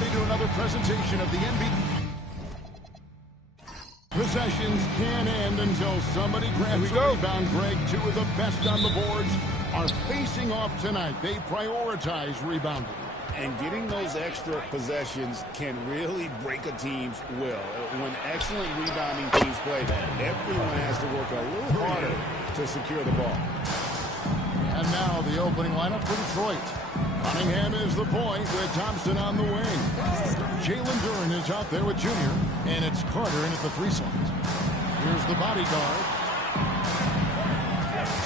everybody, to another presentation of the NBA. Possessions can't end until somebody grabs a rebound. Greg, two of the best on the boards are facing off tonight. They prioritize rebounding. And getting those extra possessions can really break a team's will. When excellent rebounding teams play, everyone has to work a little harder to secure the ball. And now the opening lineup for Detroit. Cunningham is the point with Thompson on the wing. Jalen Duren is out there with Junior, and it's Carter in at the 3 slot. Here's the bodyguard.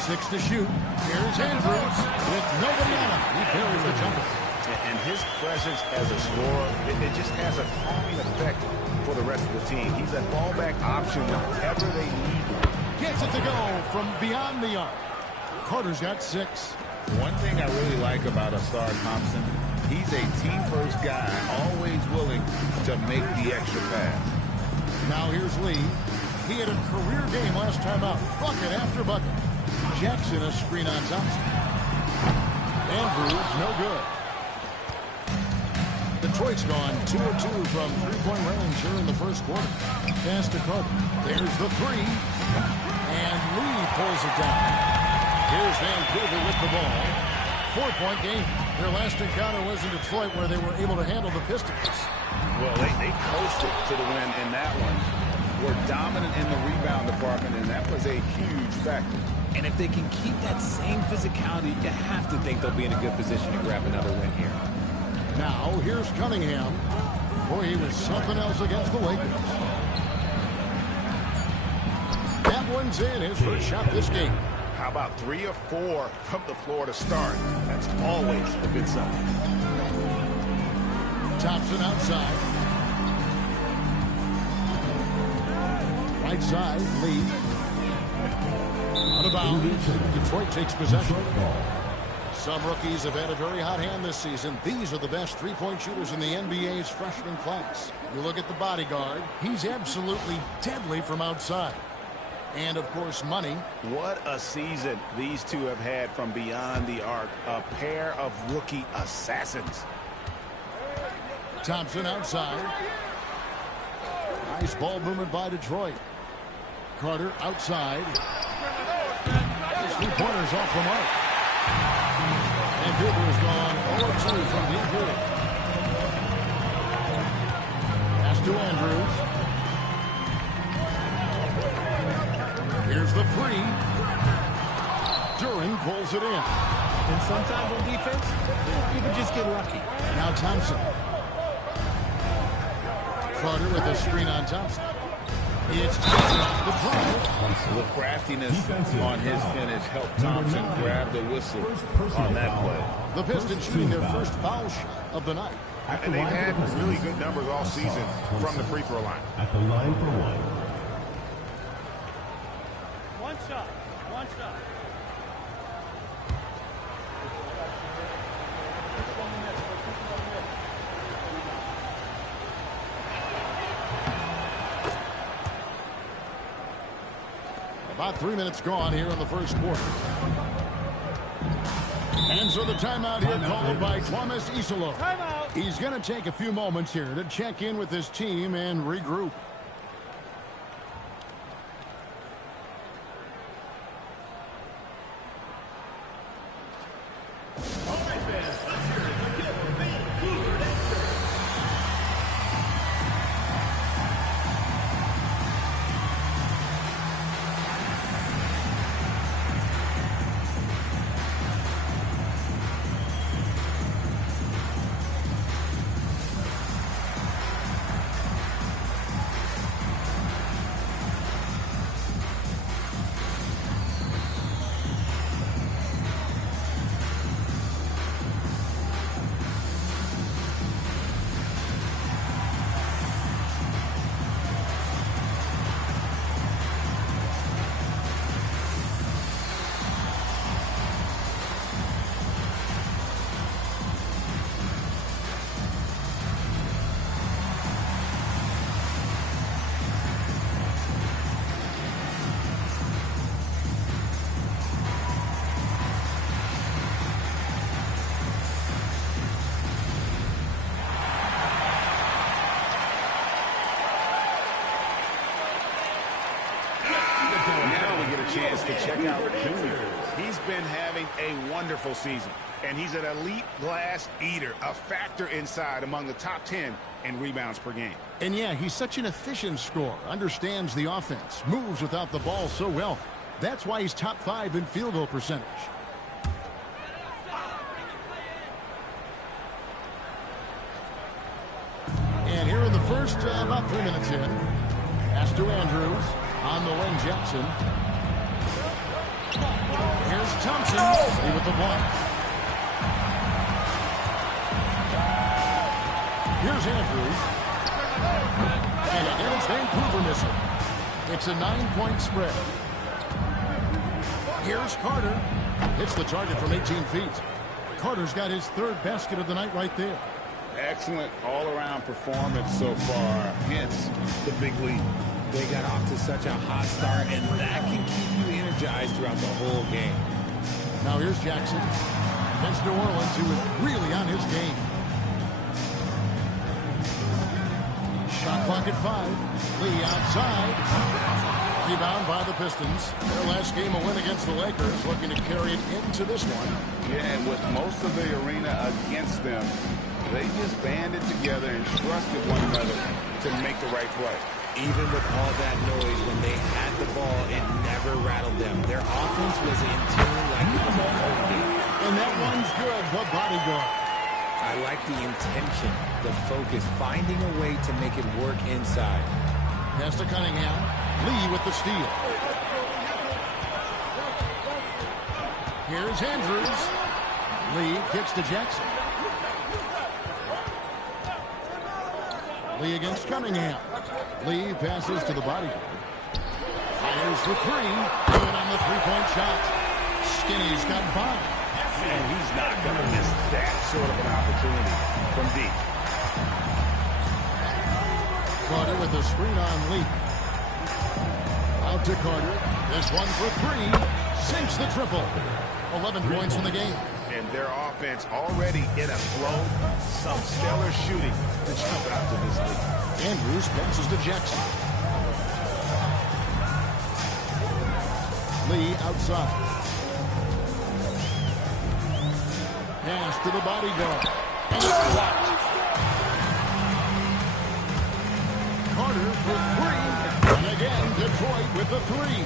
6 to shoot. Here's Andrews with nobody on him. He buries the jumper. And his presence as a scorer, it just has a calming effect for the rest of the team. He's a fallback option whenever they need him. Gets it to go from beyond the arc. Carter's got 6. One thing I really like about Ausar Thompson, he's a team-first guy, always willing to make the extra pass. Now here's Lee. He had a career game last time out. Bucket after bucket. Jackson a screen on Thompson. Andrews, no good. Detroit's gone 2 of 2 from three-point range here in the first quarter. Pass to Carter. There's the 3. And Lee pulls it down. Here's Vancouver with the ball. 4-point game. Their last encounter was in Detroit, where they were able to handle the Pistons. Well, they coasted to the win in that one. Were dominant in the rebound department, and that was a huge factor. And if they can keep that same physicality, you have to think they'll be in a good position to grab another win here. Now, here's Cunningham. Boy, he was something else against the Lakers. That one's in. His first shot this game. How about 3 of 4 from the floor to start? That's always a good sign. Thompson outside. Right side, Lee. Out of bounds. Detroit takes possession. Some rookies have had a very hot hand this season. These are the best three-point shooters in the NBA's freshman class. You look at the bodyguard. He's absolutely deadly from outside. And, of course, Money. What a season these two have had from beyond the arc. A pair of rookie assassins. Thompson outside. Nice ball movement by Detroit. Carter outside. His 3-pointers off the mark. Vancouver has gone 0-2 from deep here. Pass to Andrews. Here's the 3. Duren pulls it in. And sometimes on defense, you can just get lucky. Now Thompson. Carter with a screen on Thompson. It's the drive. The craftiness on his finish helped Thompson grab the whistle on that play. The Pistons shooting their first foul shot of the night. And they've had really good numbers all season from the free throw line. At the line for one. One shot. About 3 minutes gone here in the first quarter. And so the timeout here called by Thomas Isolo. Timeout. He's going to take a few moments here to check in with his team and regroup. a chance to check out Junior. He's been having a wonderful season, and he's an elite glass eater, a factor inside among the top 10 in rebounds per game. And yeah, he's such an efficient scorer, understands the offense, moves without the ball so well. That's why he's top 5 in field goal percentage. And here in the first, about 3 minutes in, pass to Andrews, on the wing Jackson. Here's Thompson, see with the block. Here's Andrews. And again, it's Vancouver missing. It's a 9-point spread. Here's Carter. Hits the target from 18 feet. Carter's got his 3rd basket of the night right there. Excellent all-around performance so far, hence the big lead. They got off to such a hot start, and that can keep you energized throughout the whole game. Now here's Jackson against New Orleans, who is really on his game. Shot clock at 5. Lee outside. Rebound by the Pistons. Their last game, a win against the Lakers, looking to carry it into this one. Yeah, and with most of the arena against them, they just banded together and trusted one another to make the right play. Even with all that noise, when they had the ball, it never rattled them. Their offense was in tune like it was a home game. And that one's good, the bodyguard. I like the intention, the focus, finding a way to make it work inside. Pass to Cunningham. Lee with the steal. Here's Andrews. Lee kicks to Jackson. Lee against Cunningham. Lee passes to the bodyguard. Fires for 3. Good on the 3-point shot. Skinny's got 5. And he's not going to miss that sort of an opportunity from deep. Carter with a screen on Lee. Out to Carter. This one for 3. Sinks the triple. 11 points in the game. And their offense already in a flow. Some stellar shooting to jump out to this league. Andrews passes to Jackson. Lee outside. Pass to the bodyguard. And it's blocked. Carter for 3. And again, Detroit with the 3.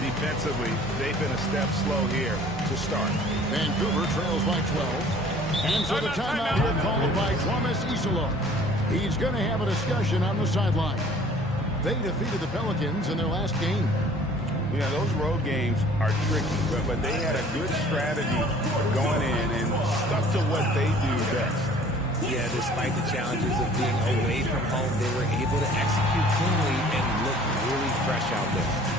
Defensively, they've been a step slow here to start. Vancouver trails by 12. And so the timeout here called by Thomas Isolo. He's going to have a discussion on the sideline. They defeated the Pelicans in their last game. Yeah, those road games are tricky, but they had a good strategy going in and stuck to what they do best. Yeah, despite the challenges of being away from home, they were able to execute cleanly and look really fresh out there.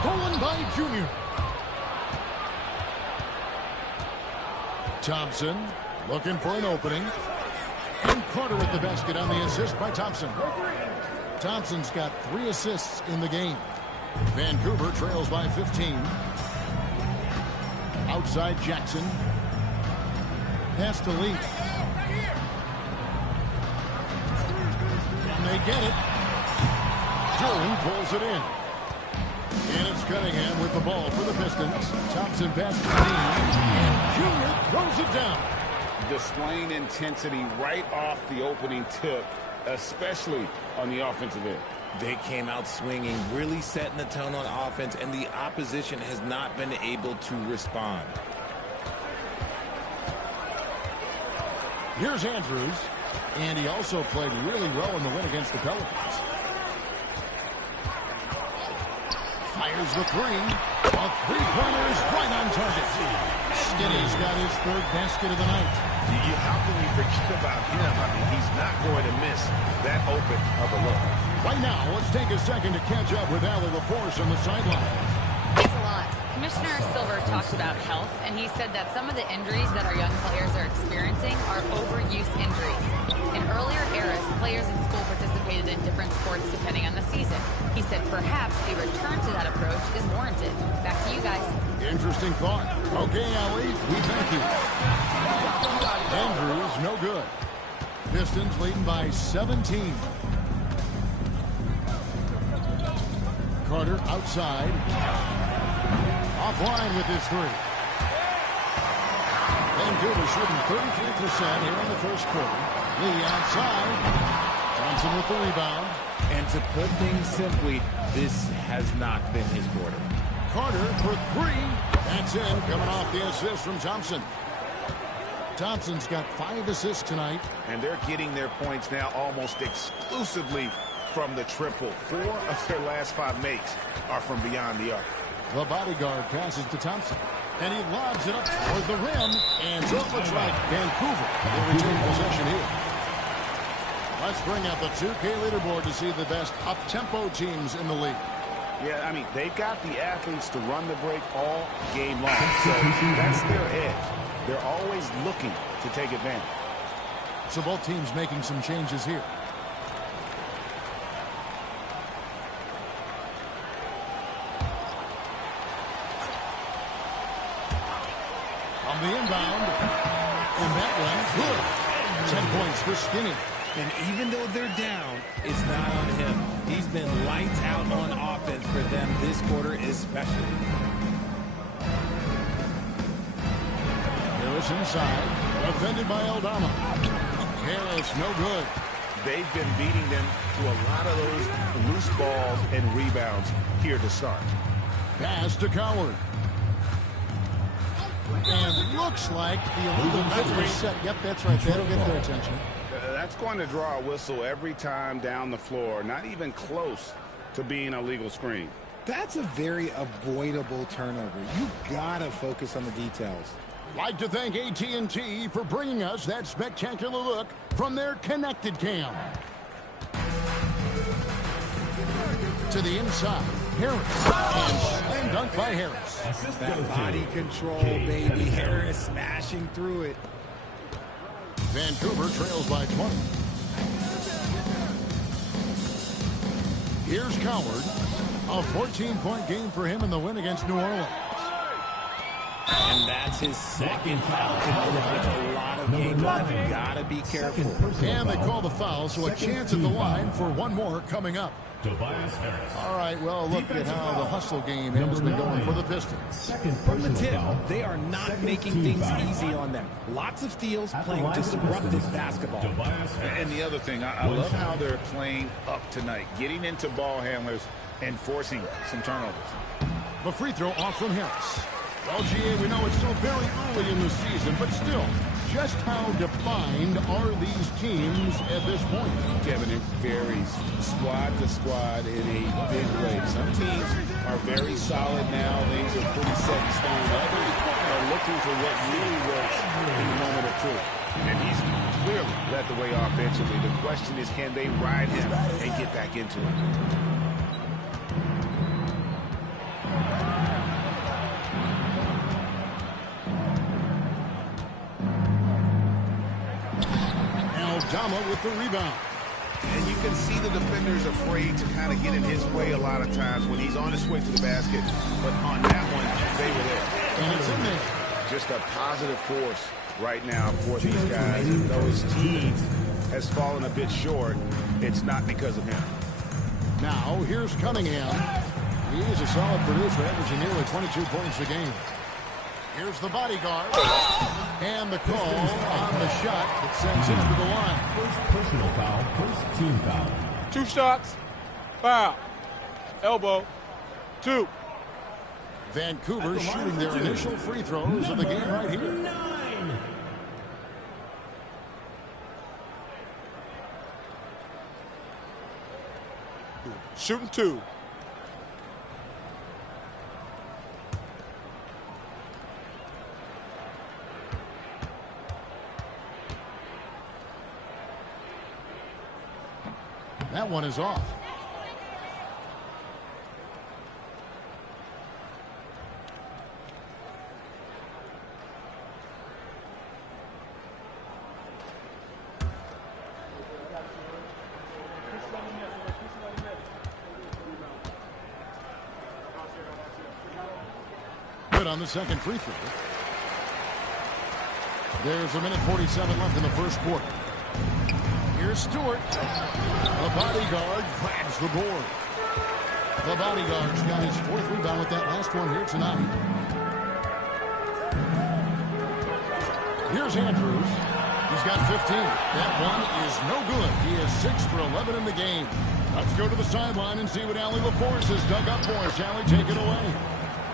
Stolen by Junior. Thompson looking for an opening. And Carter with the basket on the assist by Thompson. Thompson's got 3 assists in the game. Vancouver trails by 15. Outside Jackson. Pass to Lee. they get it. Jordan pulls it in. And it's Cunningham with the ball for the Pistons. Thompson passes to Dean. And Junior throws it down. Displaying intensity right off the opening tip, especially on the offensive end. They came out swinging, really setting the tone on offense, and the opposition has not been able to respond. Here's Andrews. And he also played really well in the win against the Pelicans. Fires the three. A three-pointer is right on target. Skinny's got his third basket of the night. How can we forget about him? I mean, he's not going to miss that open of a look. Right now, let's take a second to catch up with Allie LaForce on the sideline. Thanks a lot. Commissioner Silver talked about health, and he said that some of the injuries that our young players are experiencing are overuse injuries. In earlier eras, players in school participated in different sports depending on the season. He said perhaps a return to that approach is warranted. Back to you guys. Interesting thought. Okay, Allie, we thank you. Andrews, no good. Pistons leading by 17. Carter outside. Offline with his three. Vancouver shooting 33% here in the first quarter. Lee outside. Thompson with the rebound. And to put things simply, this has not been his quarter. Carter for three. That's in, coming off the assist from Thompson. Thompson's got 5 assists tonight. And they're getting their points now almost exclusively from the triple. 4 of their last 5 makes are from beyond the arc. The bodyguard passes to Thompson. And he lobs it up toward the rim. And so it looks like Vancouver will retain possession here. Let's bring out the 2K leaderboard to see the best up-tempo teams in the league. Yeah, I mean, they've got the athletes to run the break all game long. So that's their edge. They're always looking to take advantage. So both teams making some changes here. On the inbound. And that one, good. 10 points for Skinny. And even though they're down, it's not on him. He's been lights out on offense for them this quarter especially. Harris inside. Defended by Aldama. Harris, no good. They've been beating them to a lot of those loose balls and rebounds here to start. Pass to Coward. And looks like the illegal buzzer is set. Yep, that's right. That'll get their attention. That's going to draw a whistle every time down the floor. Not even close to being a legal screen. That's a very avoidable turnover. You gotta focus on the details. Like to thank AT&T for bringing us that spectacular look from their connected cam. To the inside, Harris. And slam dunk by Harris. That body control, baby. Harris smashing through it. Vancouver trails by 20. Here's Coward. A 14-point game for him in the win against New Orleans. And that's his second foul committed with a lot of game left. Gotta be careful. And they call the foul, so a chance at the line for one more coming up. Tobias Harris. All right, well, look at how the hustle game has been going for the Pistons. From the tip, they are not making things easy on them. Lots of steals, playing disruptive basketball. And the other thing, I love how they're playing up tonight, getting into ball handlers and forcing some turnovers. The free throw off from Harris. Well, GA, we know it's still very early in the season, but still, just how defined are these teams at this point? Kevin, it varies squad to squad in a big way. Some teams are very solid now. Things are pretty set in stone. Others are looking for what really works in the moment of truth. And he's clearly led the way offensively. The question is, can they ride him and get back into it? Aldama with the rebound. And you can see the defender's afraid to kind of get in his way a lot of times when he's on his way to the basket. But on that one, they were there. And it's in there. Just a positive force right now for these guys. And though his team has fallen a bit short, it's not because of him. Now, here's Cunningham. He is a solid producer, averaging nearly 22 points a game. Here's the bodyguard. And the call on the shot that sends him to the line. First personal foul, first team foul. 2 shots, foul, elbow, 2. Vancouver shooting their initial free throws of the game right here. 9. Shooting 2. That one is off. Good on the second free throw. There's a minute 47 left in the first quarter. Here's Stewart. The bodyguard grabs the board. The bodyguard's got his 4th rebound with that last one here tonight. Here's Andrews. He's got 15. That one is no good. He is 6 for 11 in the game. Let's go to the sideline and see what Allie LaForce has dug up for us. Allie, take it away.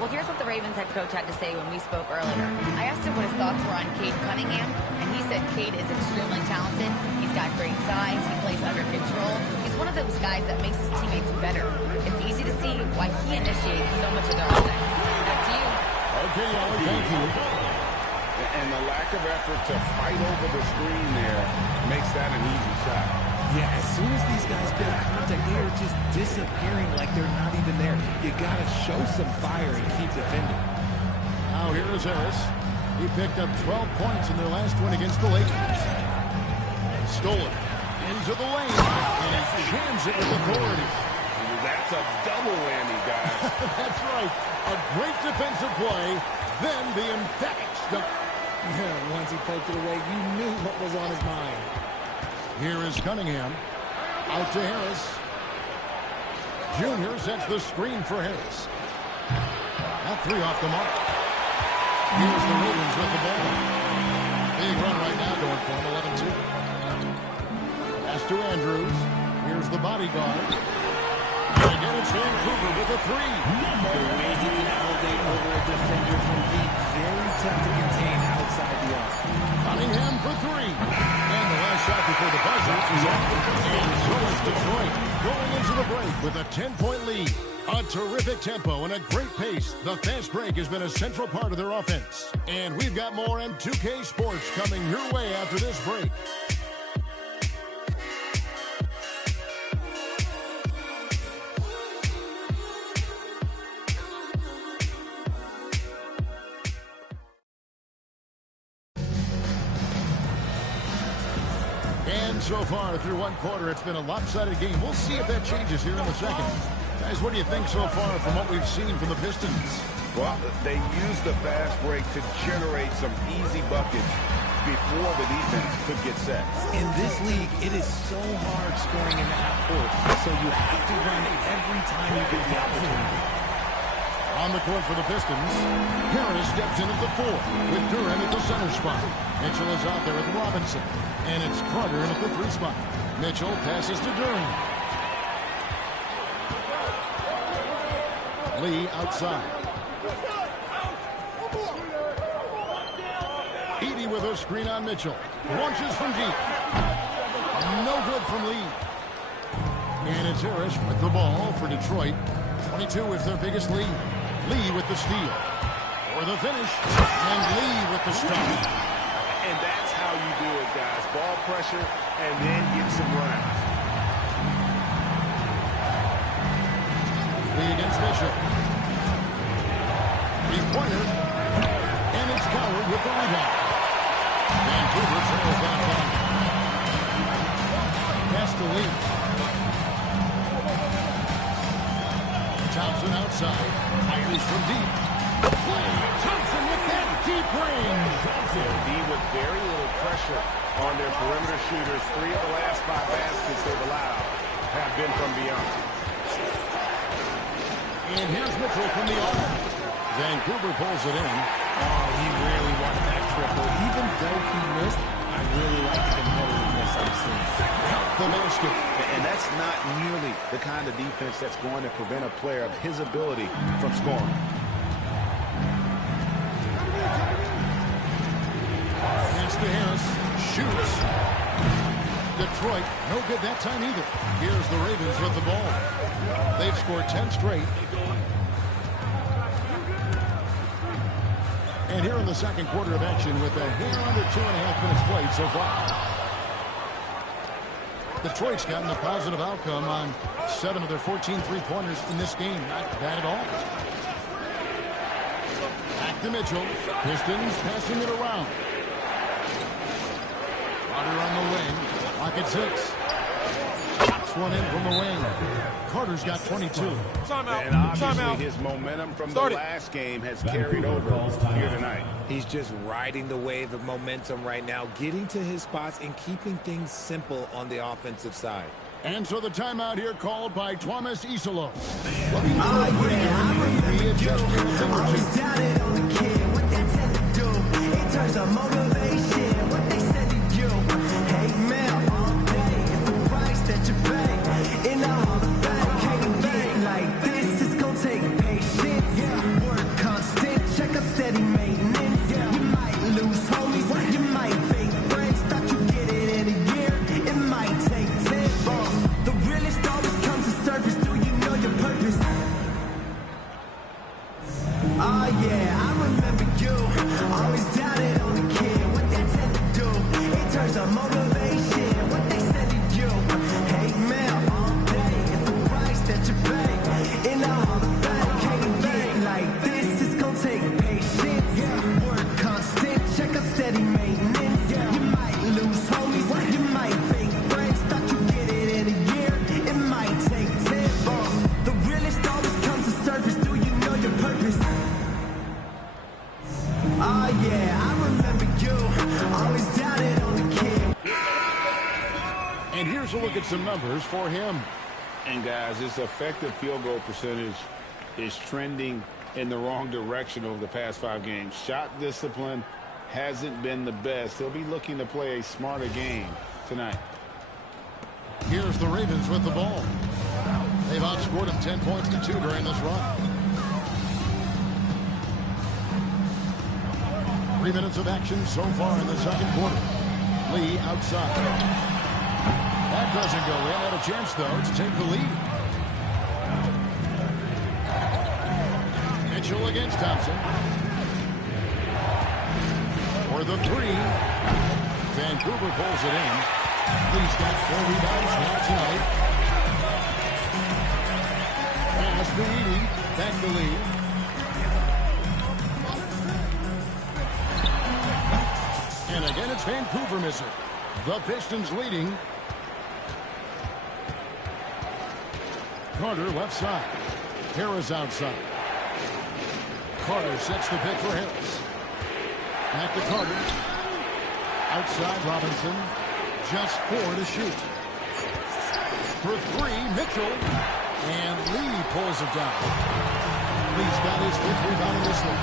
Well, here's what the Ravens head coach had to say when we spoke earlier. I asked him what his thoughts were on Cade Cunningham, and he said Cade is extremely talented. He's got great size. He plays under control. He's one of those guys that makes his teammates better. It's easy to see why he initiates so much of their offense. Back to you. Okay, Allie, thank you. And the lack of effort to fight over the screen there makes that an easy shot. Yeah, as soon as these guys build contact, they are just disappearing like they're not even there. You got to show some fire and keep defending. Now here is Harris. He picked up 12 points in their last win against the Lakers. Stolen into the lane, and he jams it with authority. That's a double whammy, guys. That's right. A great defensive play, then the emphatic stop. Yeah, once he poked it away, you knew what was on his mind. Here is Cunningham. Out to Harris. Junior sets the screen for Harris. That 3 off the mark. Here's the Ravens with the ball. Big run right now going for him, 11-2. Pass to Andrews. Here's the bodyguard. And again it's Vancouver with a 3. The way he can elevate over a defender from deep, very tough to contain outside the arc. Cunningham for 3. And the last shot before the buzzer is up. And so is Detroit going into the break with a 10-point lead. A terrific tempo and a great pace. The fast break has been a central part of their offense. And we've got more M2K Sports coming your way after this break. And so far through one quarter, it's been a lopsided game. We'll see if that changes here in the second. Guys, what do you think so far from what we've seen from the Pistons? Well, they used the fast break to generate some easy buckets before the defense could get set. In this league, it is so hard scoring in the half court, so you have to run every time you get the opportunity. On the court for the Pistons, Harris steps in at the 4 with Duran at the center spot. Mitchell is out there with Robinson, and it's Carter in at the 3 spot. Mitchell passes to Duran. Lee outside. Edey with a screen on Mitchell. Launches from deep. No good from Lee. And it's Harris with the ball for Detroit. 22 is their biggest lead. Lee with the steal. For the finish. And Lee with the stop. And that's how you do it, guys. Ball pressure and then get some runs. Lee against Mitchell. Three-pointer. And it's Coward with the rebound. Vancouver trails that time. Pass to Lee. Thompson outside. Fires from deep. Thompson with that deep range. D with very little pressure on their perimeter shooters. 3 of the last 5 baskets they've allowed have been from beyond. And here's Mitchell from the arc. Vancouver pulls it in. Oh, he really wanted that triple. Even though he missed, I really like the competitiveness I'm seeing. Count the basket. And that's not nearly the kind of defense that's going to prevent a player of his ability from scoring. Pass to Harris. Shoots. Detroit, no good that time either. Here's the Ravens with the ball. They've scored 10 straight. And here in the second quarter of action with a hair under 2.5 minutes played so far. Detroit's gotten a positive outcome on 7 of their 14 three-pointers in this game. Not bad at all. Back to Mitchell. Pistons passing it around. Carter on the wing. Clock at 6. Pops one in from the wing. Carter's got 22. Timeout. And obviously Timeout. his momentum from Start the it. last game has carried over here tonight. He's just riding the wave of momentum right now, getting to his spots and keeping things simple on the offensive side. And so the timeout here called by Thomas Isolo. Always doubted on the kid, what they tend to do. In terms of motivation, what they said to you. Hey, man, all day, it's the price that you pay. In the Hall of Fame, can't bang like this. It's gonna take patience. Work constant, check up steady maintenance. You might lose homies, you might fake friends. Thought you get it in a year, it might take 10. The realest always comes to surface. Do you know your purpose? Oh yeah, I remember you. Always doubted on the kid, what they tend to do. In terms of motivation, what they said to you. Hey man, all day, it's the price that you pay. In the Hall of Fame, can't bang like this. It's gonna take patience. Work constant, check up steady maintenance. You might lose homies, you might fake friends. Thought you get it in a year, it might take 10. The realest always comes to surface. Do you know your purpose? Oh yeah, I remember you. Always doubted on the kid. And here's a look at some numbers for him. And guys, his effective field goal percentage is trending in the wrong direction over the past 5 games. Shot discipline hasn't been the best. He'll be looking to play a smarter game tonight. Here's the Ravens with the ball. They've outscored them 10 points to 2 during this run. 3 minutes of action so far in the second quarter. Lee outside. That doesn't go in. Had a chance, though, to take the lead. Mitchell against Thompson. For the 3. Vancouver pulls it in. Lee's got 4 rebounds now tonight. Pass to Edey. Back to Lee. And again, it's Vancouver missing. The Pistons leading. Carter left side. Harris outside. Carter sets the pick for Harris. Back to Carter. Outside Robinson. Just 4 to shoot. For 3, Mitchell. And Lee pulls it down. Lee's got his 5th rebound in this one.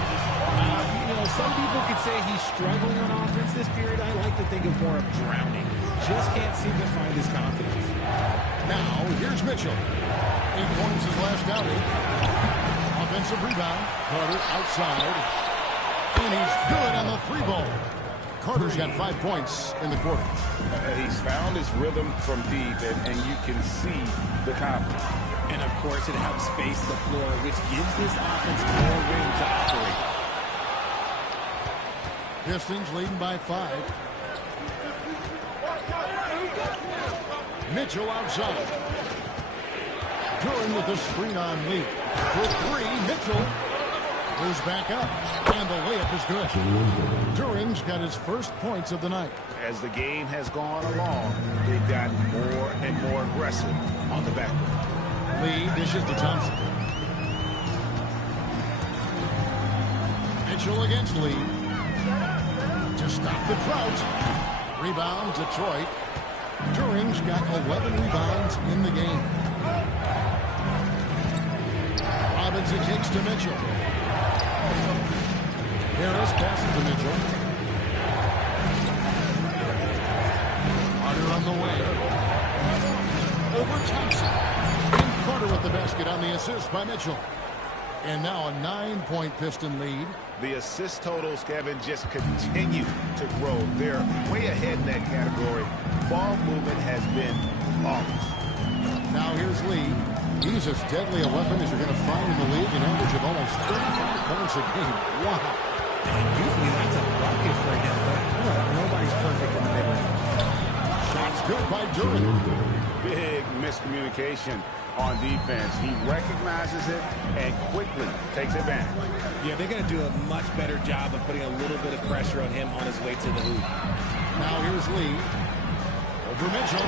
You know, some people could say he's struggling on offense this period. I like to think of more of drowning. Just can't seem to find his confidence. Now, here's Mitchell. 8 points his last outing. Offensive rebound. Carter outside. And he's good on the 3-ball. Carter's got 5 points in the quarter. He's found his rhythm from deep, and you can see the confidence. And, of course, it helps space the floor, which gives this offense more room to operate. Pistons leading by 5. Mitchell outside. Duran with the screen on Lee. For 3, Mitchell goes back up. And the layup is good. Duran's got his first points of the night. As the game has gone along, they've gotten more and more aggressive on the backboard. Lee dishes to Thompson. Mitchell against Lee. To stop the drought. Rebound, Detroit. Turing's got 11 rebounds in the game. Robinson kicks to Mitchell. Harris passes to Mitchell. Carter on the way. Over Thompson. And Carter with the basket on the assist by Mitchell. And now a 9-point Piston lead. The assist totals, Kevin, just continue to grow. They're way ahead in that category. Ball movement has been flawless. Now here's Lee. He's as deadly a weapon as you're going to find in the league, an average of almost 35 points a game. Wow. And usually that's a bucket for him, but nobody's perfect in the mid-range. Shots good by Duran. Big miscommunication on defense. He recognizes it and quickly takes advantage. Yeah, they're going to do a much better job of putting a little bit of pressure on him on his way to the hoop. Now here's Lee. Over Mitchell.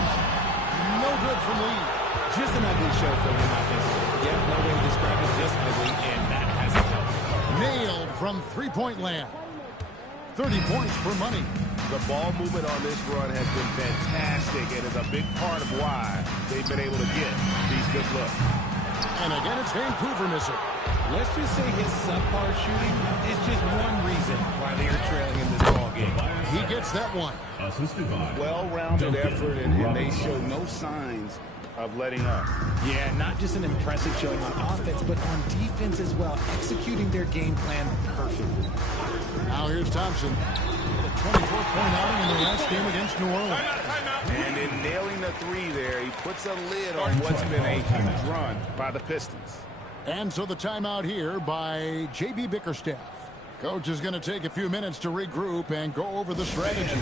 No good from Lee. Just an ugly show for him offensively. Yeah, no way to describe it, just ugly, and that hasn't helped. Nailed from three-point land. 30 points for money. The ball movement on this run has been fantastic and is a big part of why they've been able to get these good looks. And again, it's Vancouver missing. Let's just say his subpar shooting is just one reason why they are trailing in this ball game. He gets that one. Well-rounded effort, and they show no signs of letting up. Yeah, not just an impressive showing on offense, but on defense as well, executing their game plan perfectly. Now here's Thompson. A 24-point outing in the last game against New Orleans. And in nailing the three there, he puts a lid on what's been a huge run by the Pistons. And so the timeout here by J.B. Bickerstaff. Coach is going to take a few minutes to regroup and go over the strategy.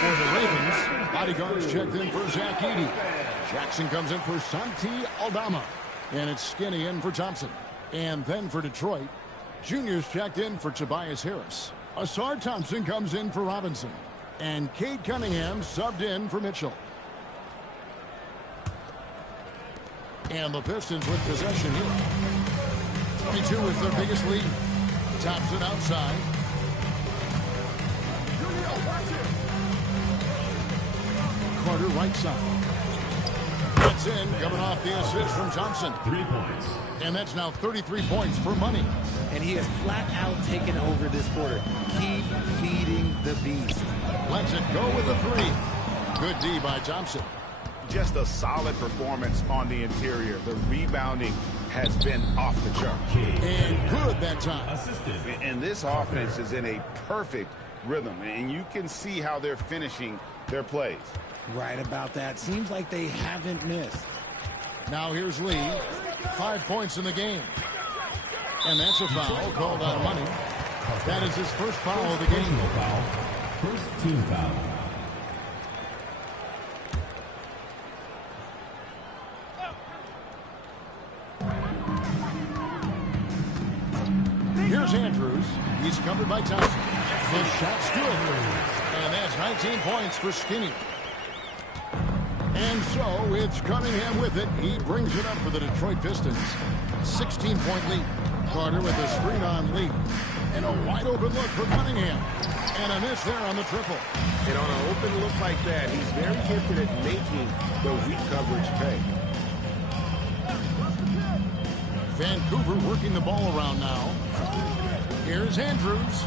For the Ravens, bodyguards checked in for Zach Edey. Jackson comes in for Santi Aldama. And it's Skinny in for Thompson. And then for Detroit, Junior's checked in for Tobias Harris. Asar Thompson comes in for Robinson. And Cade Cunningham subbed in for Mitchell. And the Pistons with possession here. 22 is their biggest lead. Thompson outside. Carter right side. That's in, coming off the assist from Thompson. 3 points. And that's now 33 points for money. And he has flat out taken over this quarter. Keep feeding the beast. Lets it go with a three. Good D by Thompson. Just a solid performance on the interior. The rebounding has been off the chart. And good that time. Assisted. And this offense is in a perfect rhythm. And you can see how they're finishing their plays. Right about that. Seems like they haven't missed. Now here's Lee. 5 points in the game. And that's a foul called on Money. That is his first foul of the game. Personal foul. First team foul. Here's Andrews. He's covered by Thompson. The shot's good. And that's 19 points for Skinny. And so it's Cunningham with it. He brings it up for the Detroit Pistons. 16-point lead. Carter with a screen on Lee. And a wide open look for Cunningham. And a miss there on the triple. And on an open look like that, he's very gifted at making the weak coverage pay. Vancouver working the ball around now. Here's Andrews.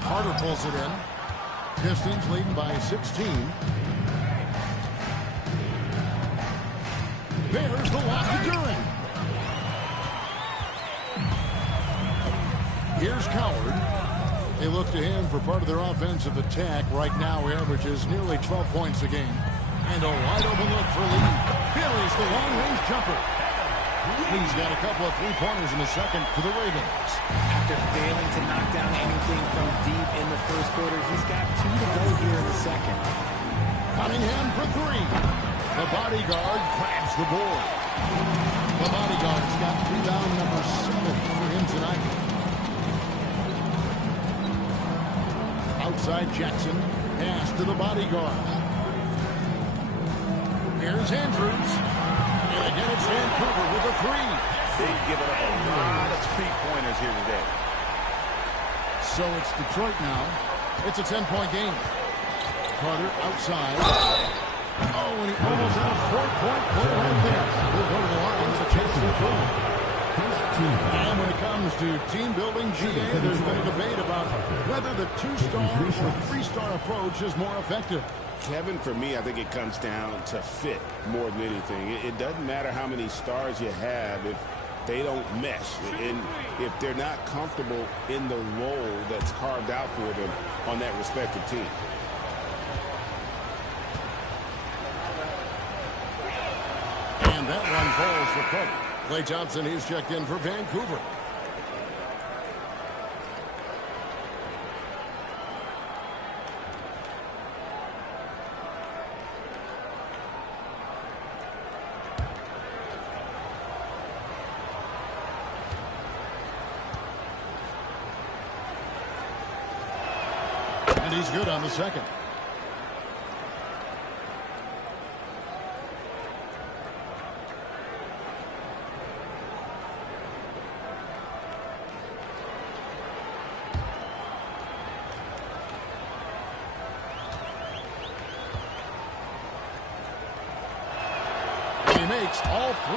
Carter pulls it in. Pistons leading by 16. There's the lob to Duren. Here's Coward. They look to him for part of their offensive attack. Right now, he averages nearly 12 points a game. And a wide open look for Lee. Buries the long-range jumper. Lee's got a couple of three-pointers in the second for the Ravens. After failing to knock down anything from deep in the first quarter, he's got 2 to go here in the second. Cunningham for 3. The bodyguard grabs the board. The bodyguard's got rebound number 7 for him tonight. Outside Jackson. Pass to the bodyguard. Here's Andrews. And again it's Vancouver with a 3. They've given up a lot of three-pointers here today. So it's Detroit now. It's a 10-point game. Carter outside. Oh, and he almost had a 4-point play right there. He'll go to the line with a chance to improve. And when it comes to team-building GA, there's been a debate about whether the 2-star or 3-star approach is more effective. Kevin, for me, I think it comes down to fit more than anything. It doesn't matter how many stars you have if they don't mesh. And if they're not comfortable in the role that's carved out for them on that respective team. And that one falls for Carter. Klay Thompson, he's checked in for Vancouver. And he's good on the second. He makes all 3.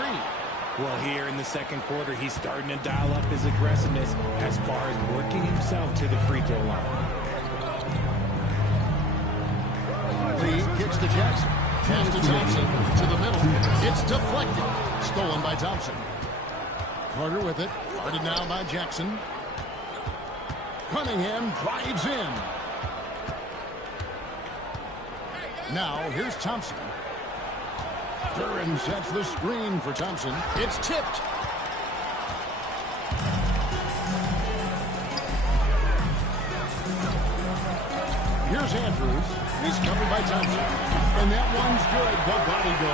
Well, here in the second quarter, he's starting to dial up his aggressiveness as far as working himself to the free throw line. Lee kicks to Jackson. Pass to Thompson. To the middle. It's deflected. Stolen by Thompson. Carter with it. Guarded now by Jackson. Cunningham drives in. Now here's Thompson. Duren sets the screen for Thompson. It's tipped. Here's Andrews. He's covered by Thompson. And that one's good. The body go.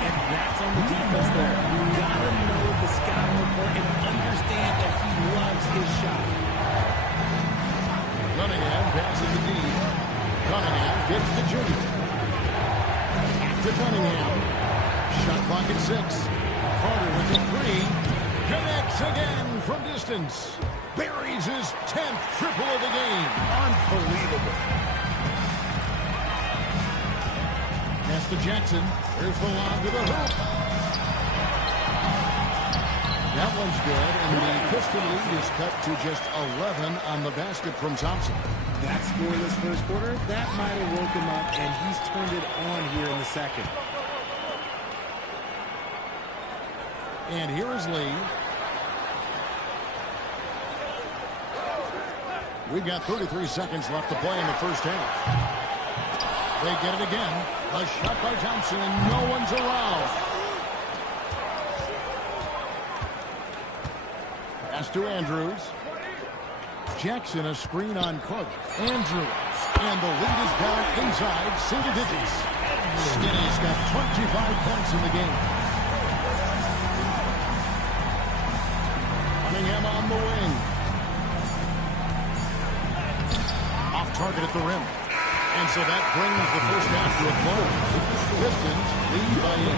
And that's on the defense there. You gotta know the scouting report and understand that he loves his shot. Cunningham passes the D. Cunningham gets to Junior. To Cunningham. Shot clock at 6. Carter with the 3. Connects again from distance. Buries his 10th triple of the game. Unbelievable. Pass to Jackson. There's the lob to the hoop. That one's good, and the Piston lead is cut to just 11 on the basket from Thompson. That scoreless first quarter, that might have woke him up, and he's turned it on here in the second. And here is Lee. We've got 33 seconds left to play in the first half. They get it again. A shot by Thompson, and no one's around. Pass to Andrews. Jackson, a screen on Carter. Andrews. And the lead is down inside single digits. Skinny's got 25 points in the game. Cunningham on the wing. Off target at the rim. And so that brings the first half to a close. Pistons lead by 8.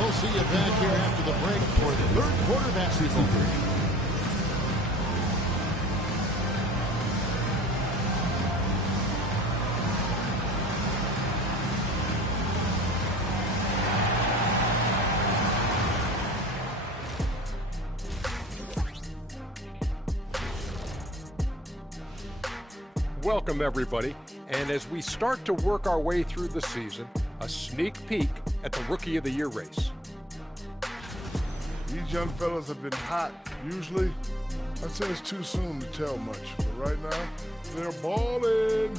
We'll see you back here after the break for the third quarter basketball. Welcome, everybody. And as we start to work our way through the season, a sneak peek at the Rookie of the Year race. These young fellas have been hot. Usually, I'd say it's too soon to tell much. But right now, they're balling.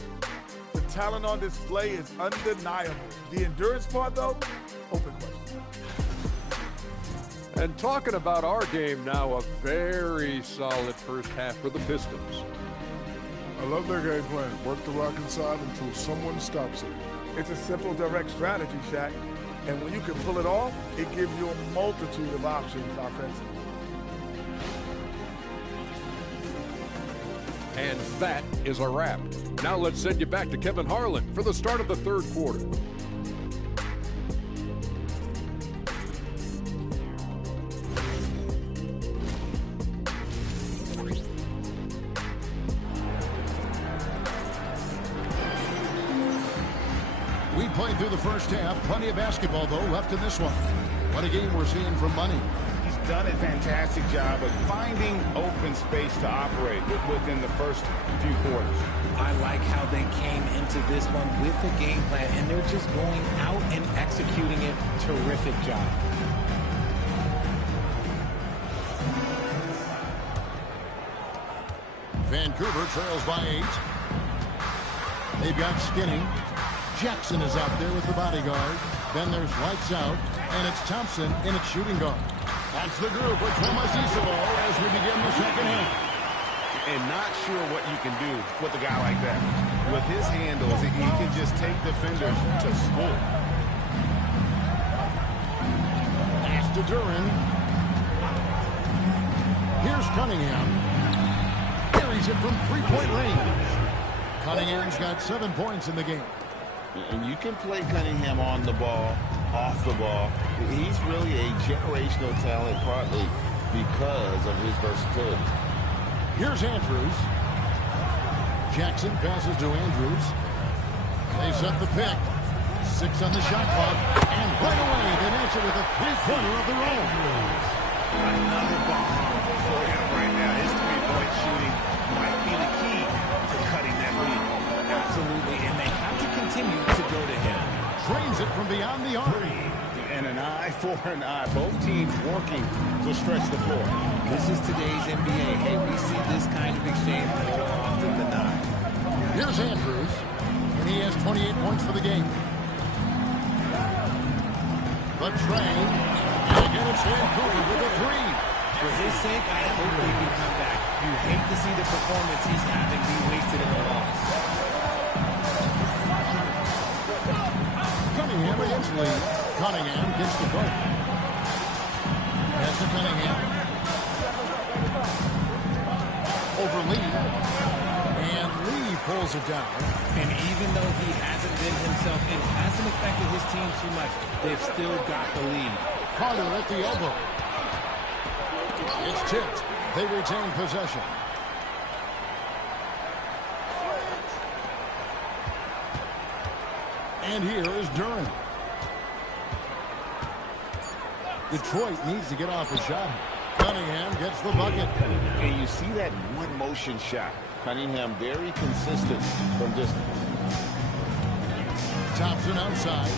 The talent on display is undeniable. The endurance part, though, open question. And talking about our game now, a very solid first half for the Pistons. I love their game plan. Work the rock inside until someone stops it. It's a simple, direct strategy, Shaq. And when you can pull it off, it gives you a multitude of options offensively. And that is a wrap. Now let's send you back to Kevin Harlan for the start of the third quarter. We played through the first half. Plenty of basketball, though, left in this one. What a game we're seeing from Money. He's done a fantastic job of finding open space to operate within the first few quarters. I like how they came into this one with the game plan, and they're just going out and executing it. Terrific job. Vancouver trails by 8. They've got Skinny. Jackson is out there with the bodyguard. Then there's lights out, and it's Thompson in its shooting guard. That's the group for Tomasisimo as we begin the second half. And not sure what you can do with a guy like that. With his handles, he can just take defenders to school. Pass to Duren. Here's Cunningham. Carries it from three-point range. Cunningham's got 7 points in the game. And you can play Cunningham on the ball, off the ball. He's really a generational talent, partly because of his versatility. Here's Andrews. Jackson passes to Andrews. They set the pick. 6 on the shot clock. And right away, they match it with a three-pointer of their own. Another bomb for him right now. His three-point shooting might be the key to cutting that lead. Absolutely, and they have to continue to go to him. Drains it from beyond the arc. And an eye for an eye. Both teams working to stretch the floor. This is today's NBA. Hey, we see this kind of exchange more often than not. Here's Andrews, and he has 28 points for the game. The train, and again it's Vancouver with a 3. For his sake, I hope they can come back. You hate to see the performance he's having be wasted in a loss. Cunningham against Lee. Cunningham gets the vote. Pass to Cunningham. Over Lee. And Lee pulls it down. And even though he hasn't been himself, it hasn't affected his team too much. They've still got the lead. Carter at the elbow. It's tipped. They retain possession. And here is Duren. Detroit needs to get off a shot. Cunningham gets the bucket. And you see that one motion shot. Cunningham very consistent from distance. Thompson outside.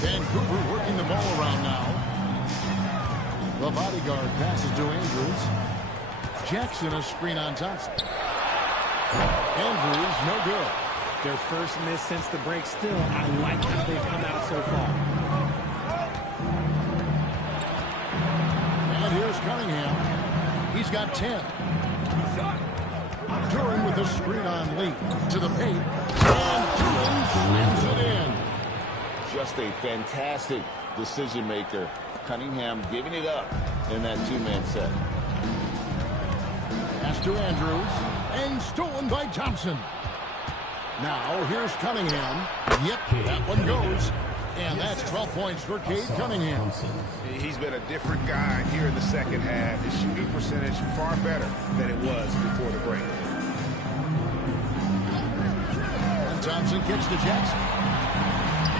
Vancouver working the ball around now. The bodyguard passes to Andrews. Jackson a screen on Thompson. Andrews no good. Their first miss since the break. Still, I like how they've come out so far. And here's Cunningham. He's got 10. Duren with a screen on Lee. To the paint. And Duren slams it in. Just a fantastic decision maker. Cunningham giving it up in that two-man set. Pass to Andrews. And stolen by Thompson. Now here's Cunningham. Yep, that one goes. And that's 12 points for Cade Cunningham. He's been a different guy here in the second half. His shooting percentage far better than it was before the break. And Thompson kicks to Jackson.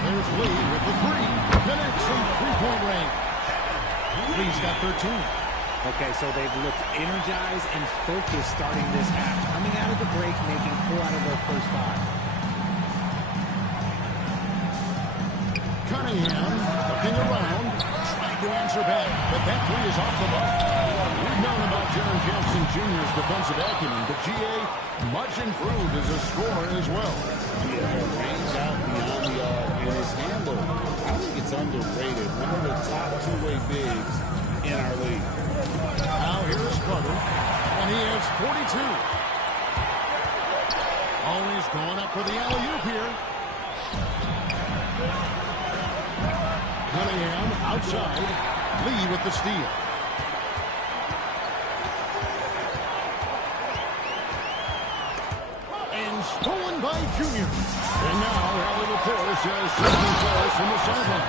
There's Lee with the 3. Connects from three-point range. Lee's got 13. Okay, so they've looked energized and focused starting this half. Coming out of the break, making 4 out of their first 5. Cunningham looking around, trying to answer back, but that three is off the mark. We've known about Jaren Jackson Jr.'s defensive acumen, but G.A. much improved as a scorer as well. Yeah, range out beyond the arc and his handle. I think it's underrated. One of the top two-way bigs in our league. Now here is Carter, and he has 42. Always going up for the alley-oop here. Cunningham outside. Lee with the steal. And stolen by Junior. And now Allie LaForce has something for us from the sideline.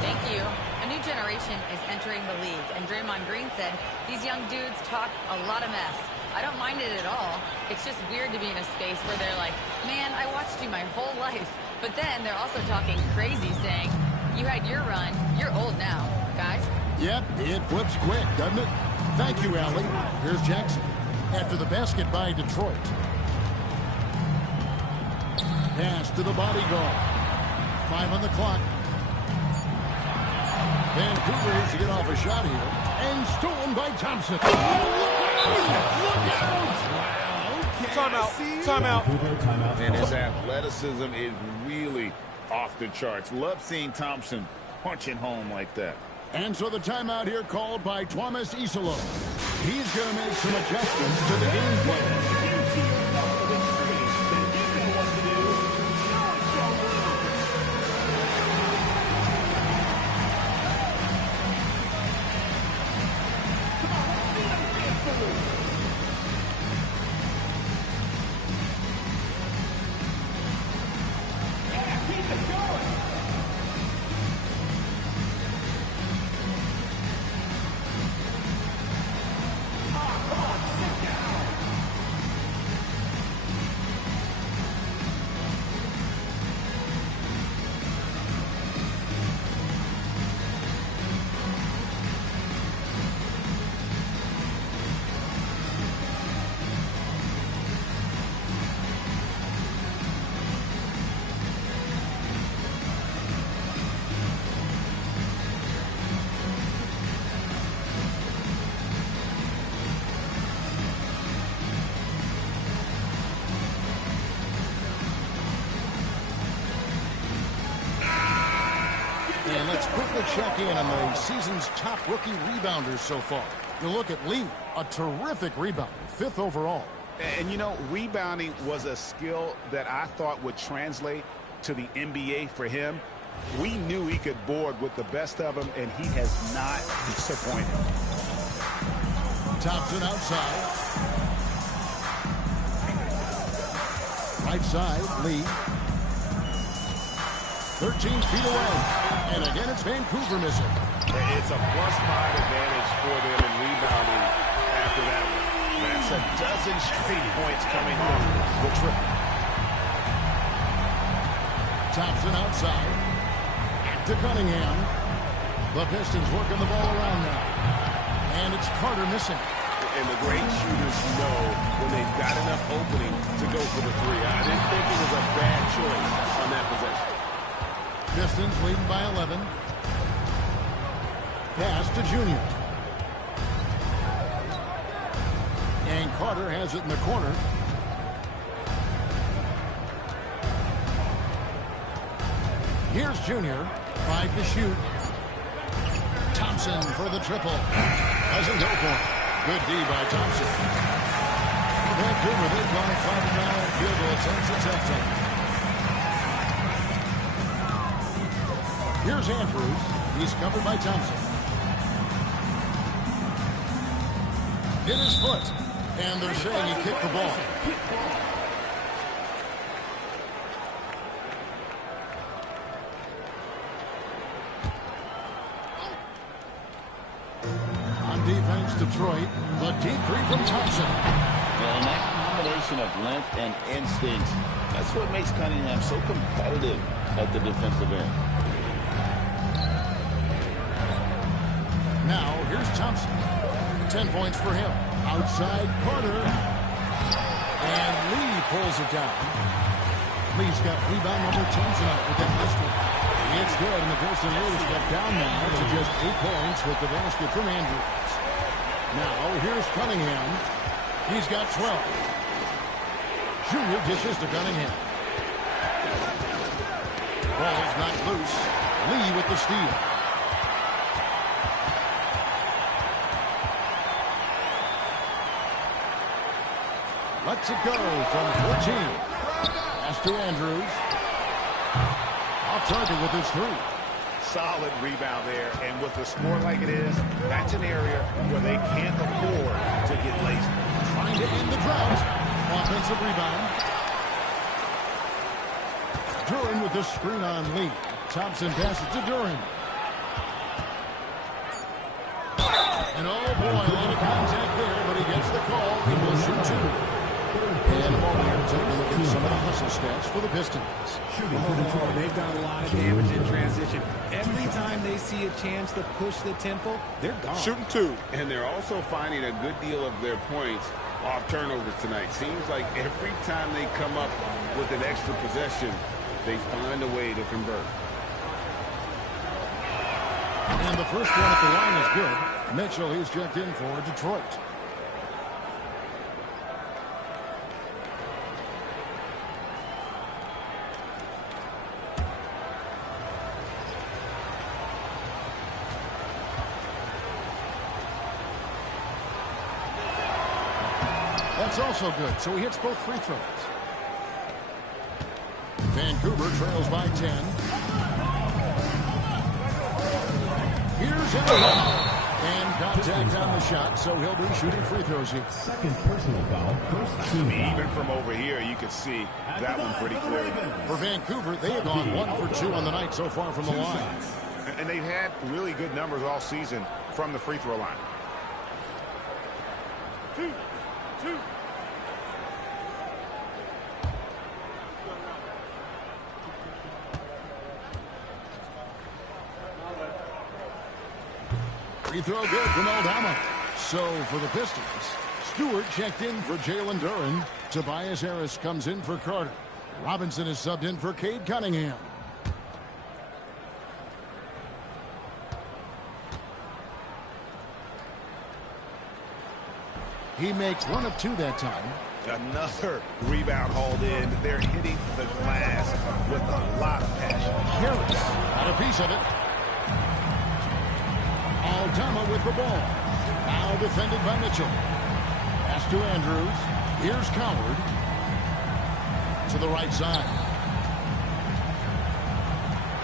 Thank you. A new generation is entering the league, and Draymond Green said these young dudes talk a lot of mess. I don't mind it at all. It's just weird to be in a space where they're like, man, I watched you my whole life. But then they're also talking crazy, saying, you had your run, you're old now, guys. Yep, it flips quick, doesn't it? Thank you, Allie. Here's Jackson. After the basket by Detroit. Pass to the bodyguard. 5 on the clock. Vancouver needs to get off a shot here. And stolen by Thompson. Look out! Timeout. And his athleticism is really off the charts. Love seeing Thompson punching home like that. And so the timeout here called by Thomas Isolo. He's going to make some adjustments to the game plan. And let's quickly check in on the season's top rookie rebounders so far. You look at Lee, a terrific rebounder, 5th overall. And, you know, rebounding was a skill that I thought would translate to the NBA for him. We knew he could board with the best of them, and he has not disappointed. Thompson outside. Right side, Lee. 13 feet away. And again, it's Vancouver missing. It's a +5 advantage for them in rebounding after that one. That's a dozen straight points coming home the trip. Thompson outside. To Cunningham. The Pistons working the ball around now. And it's Carter missing. And the great shooters know when they've got enough opening to go for the three. I didn't think it was a bad choice on that possession. Pistons leading by 11. Pass to Junior. And Carter has it in the corner. Here's Junior. 5 to shoot. Thompson for the triple. Doesn't go for it. Good D by Thompson. Vancouver, they've gone 5-9 field goal attempts at halftime. Here's Andrews. He's covered by Thompson. Hit his foot. And they're saying he kicked the ball. On defense, Detroit. The deep three from Thompson. And that combination of length and instincts, that's what makes Cunningham so competitive at the defensive end. Now, here's Thompson. 10 points for him. Outside Carter. And Lee pulls it down. Lee's got rebound number 10 tonight with that last one. It's good, and the Boston Bruins got down now to just 8 points with the basket from Andrews. Now, here's Cunningham. He's got 12. Junior dishes to Cunningham. Ball's not loose. Lee with the steal. Lets it go from 14. Pass to Andrews. Off target with his 3. Solid rebound there, and with a score like it is, that's an area where they can't afford to get lazy. Trying to end the drought. Offensive rebound. Duran with the screen on Lee. Thompson passes to Duran. And oh boy, a lot of contact there, but he gets the call. He will shoot 2. And over here, taking a look at some of the hustle stats for the Pistons. Oh, they've done a lot of damage in transition. Every time they see a chance to push the tempo, they're gone. Shooting 2. And they're also finding a good deal of their points off turnovers tonight. Seems like every time they come up with an extra possession, they find a way to convert. And the first one at the line is good. Mitchell, he's checked in for Detroit. That's also good, so he hits both free throws. Vancouver trails by 10. Here's Allen. And contact on the shot, so he'll be shooting free throws here. Second personal foul, first team foul. Even from over here, you can see that one pretty clearly. For Vancouver, they have gone 1 for 2 on the night so far from the line. And they've had really good numbers all season from the free throw line. 2. Free throw good from Aldama. So for the Pistons, Stewart checked in for Jalen Duran. Tobias Harris comes in for Carter. Robinson is subbed in for Cade Cunningham. He makes 1 of 2 that time. Another rebound hauled in. They're hitting the glass with a lot of passion. Harris got a piece of it. Aldama with the ball. Now defended by Mitchell. Pass to Andrews. Here's Coward. To the right side.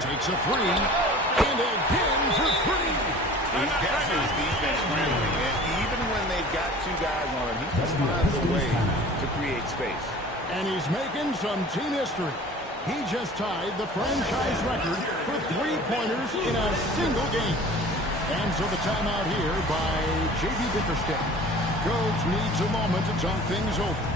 Takes a 3. And again for 3. He's got his defense scrambling, and even when they've got 2 guys on him, he just finds a way to create space. And he's making some team history. He just tied the franchise record for 3-pointers in a single game. And so the timeout here by J.B. Bickerstaff. Coach needs a moment to talk things over.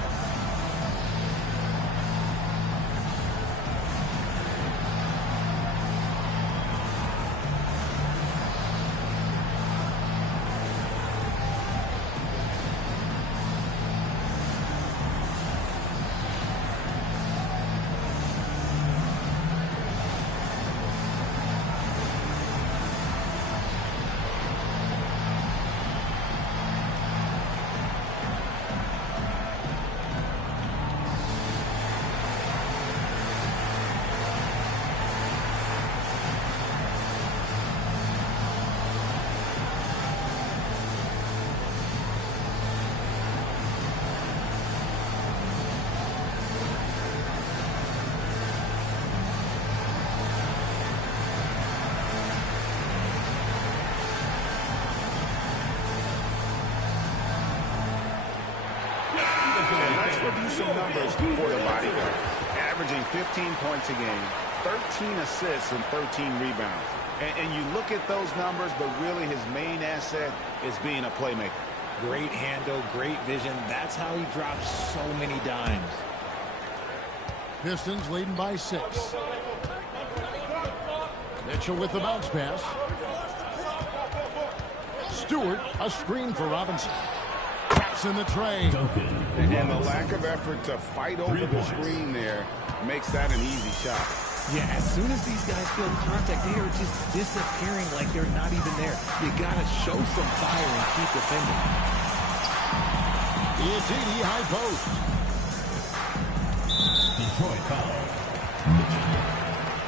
Some numbers for the bodyguard. Averaging 15 points a game, 13 assists, and 13 rebounds. And you look at those numbers, but really his main asset is being a playmaker. Great handle, great vision. That's how he drops so many dimes. Pistons leading by 6. Mitchell with the bounce pass. Stewart, a screen for Robinson. Traps in the tray. And the lack of effort to fight over the screen there makes that an easy shot. Yeah, as soon as these guys feel contact, they are just disappearing like they're not even there. You got to show some fire and keep defending. It's Edey, high post. Detroit foul.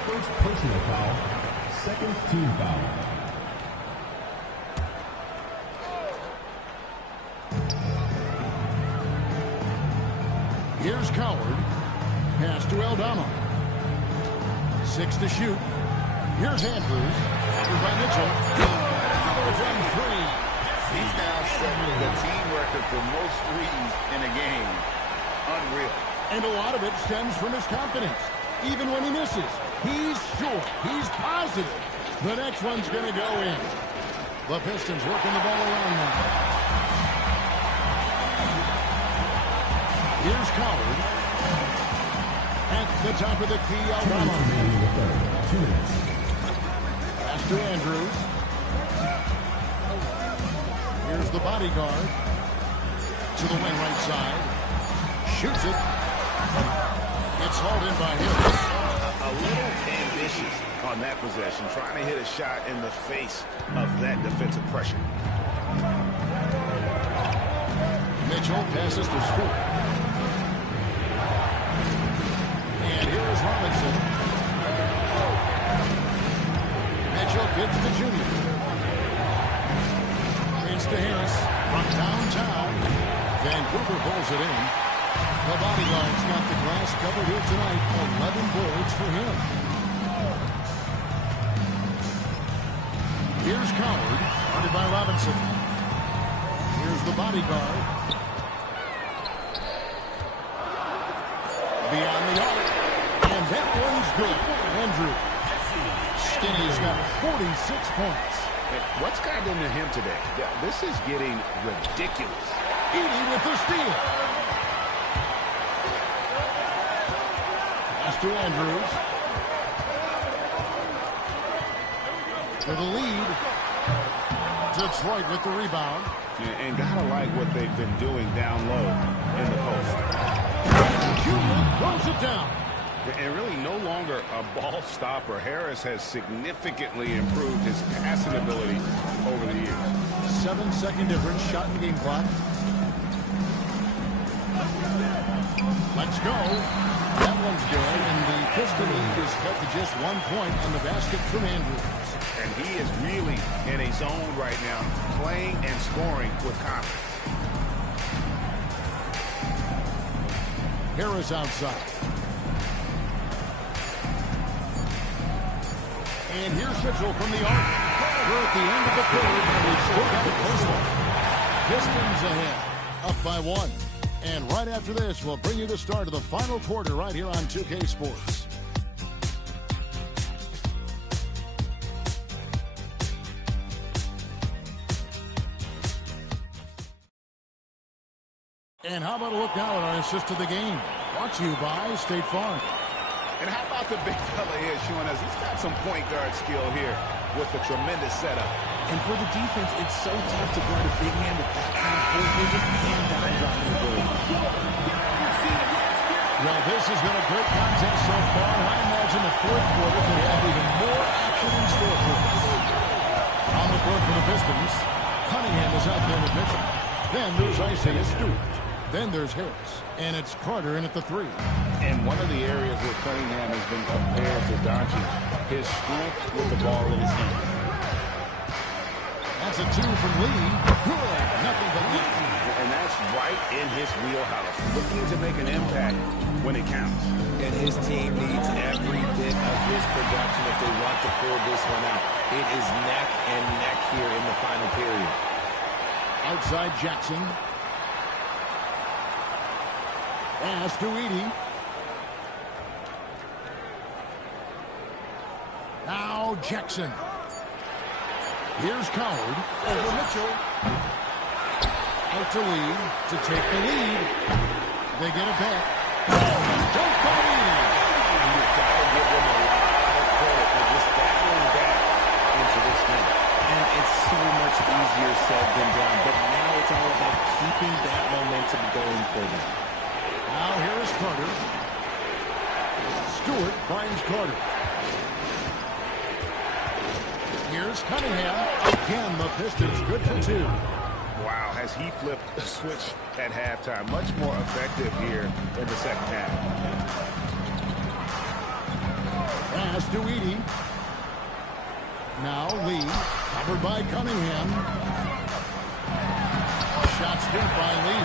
First personal foul. Second team foul. Here's Coward. Pass to Aldama. 6 to shoot. Here's Andrews. Covered by Mitchell. Good from 3. He's now setting the team record for most threes in a game. Unreal. And a lot of it stems from his confidence. Even when he misses, he's sure, he's positive the next one's going to go in. The Pistons working the ball around now. Here's Coward. At the top of the key, Aldama. 2 minutes. Pass to Andrews. Here's the bodyguard. To the wing right side. Shoots it. It's hauled in by Harris. A little ambitious on that possession, trying to hit a shot in the face of that defensive pressure. Mitchell passes to Stewart. And here is Robinson. Mitchell gives to Junior. It's to Harris from downtown. Vancouver pulls it in. The bodyguard's got the glass covered here tonight. 11 boards for him. Here's Coward, guarded by Robinson. Here's the bodyguard. Beyond the arc. And that one's good. Andrew. Skinny's got 46 points. What's gotten into him today? This is getting ridiculous. Edey with the steal. Pass to Andrews. For the lead. Detroit with the rebound. And gotta like what they've been doing down low in the post. Cuban throws it down. And really no longer a ball stopper. Harris has significantly improved his passing ability over the years. 7-second difference, shot and game clock. Let's go. That one's good, and the Piston lead is cut to just 1 point on the basket from Andrews. And he is really in a zone right now, playing and scoring with confidence. Harris outside. And here's Mitchell from the arc. We're at the end of the third, and we've still got a close one. Pistons ahead, up by 1. And right after this, we'll bring you the start of the final quarter right here on 2K Sports. And how about a look now at our assist of the game? Brought to you by State Farm. And how about the big fella here showing us he's got some point guard skill here with the tremendous setup. And for the defense, it's so tough to guard a big man with that kind of court vision and dime dropping ability. Well, this has been a great contest so far, and I imagine the fourth quarter could have even more action in store for us. On the court for the Pistons, Cunningham is out there with Mitchell. Then there's Isaiah Stewart. Then there's Harris. And it's Carter in at the 3. And one of the areas where Cunningham has been compared to Doncic, his strength with the ball in his hand. That's a 2 from Lee. Good. Nothing but net. And that's right in his wheelhouse. Looking to make an impact when it counts. And his team needs every bit of his production if they want to pull this one out. It is neck and neck here in the final period. Outside Jackson. Pass to Edey. Now Jackson. Here's Coward over Mitchell. Out to Lee to take the lead. They get it back. Don't go in. You've got to give them a lot of credit for just battling back into this game. And it's so much easier easier said than done, but now it's all about keeping that momentum going for them. Now here is Carter. Stewart finds Carter. Here's Cunningham. Again, the Pistons good for 2. Wow, has he flipped the switch at halftime. Much more effective here in the second half. Pass to Edey. Now Lee, covered by Cunningham. Shots good by Lee.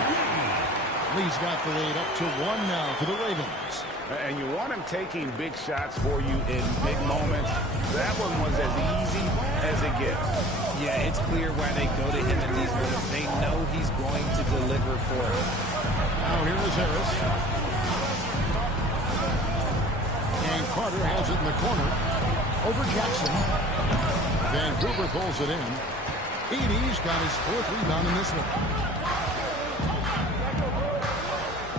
Lee's got the lead up to 1 now for the Ravens. And you want him taking big shots for you in big moments. That one was as easy as it gets. Yeah, it's clear why they go to him in these moments. They know he's going to deliver for them. Now here is Harris. And Carter has it in the corner. Over Jackson. Vancouver pulls it in. Edey's got his 4th rebound in this one.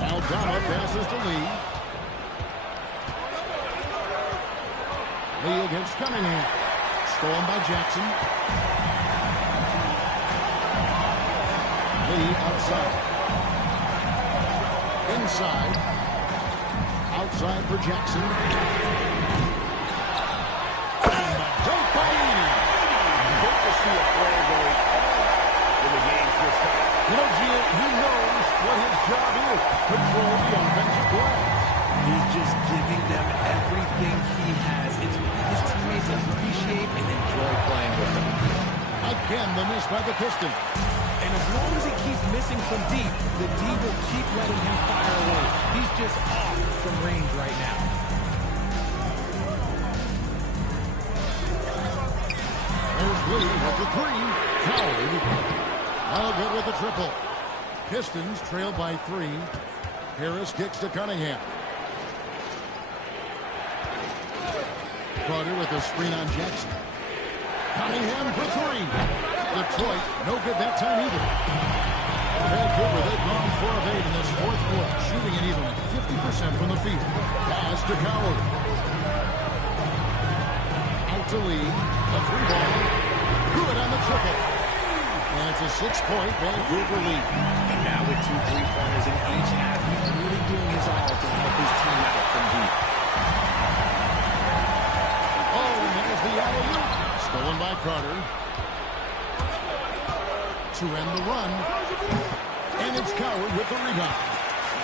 Aldama passes to Lee. Lee against Cunningham. Stolen by Jackson. Lee outside. Inside. Outside for Jackson. And the dunk by Edey. Good to see a player going all in the games this time. You know, Gio, he knows what his job is. Control the offensive glass. He's just giving them everything he has. It's what his teammates appreciate and enjoy playing with him. Again, the miss by the Pistons. And as long as he keeps missing from deep, the D will keep letting him fire away. He's just off from range right now. There's Lee with the 3. Coward. All good with the triple. Pistons trail by 3. Harris kicks to Cunningham. Carter with a screen on Jackson. Cunningham for 3. Detroit, no good that time either. Vancouver, they've gone 4 of 8 in this 4th quarter, shooting at even 50% from the field. Pass to Coward. Out to Lee. A 3-ball. Good on the triple. And it's a 6-point Vancouver lead. And now with 2 3-pointers in each half, he's really doing his all to help his team out from deep. Oh, and there's the alley-oop. Stolen by Carter. To end the run. And it's Coward with the rebound.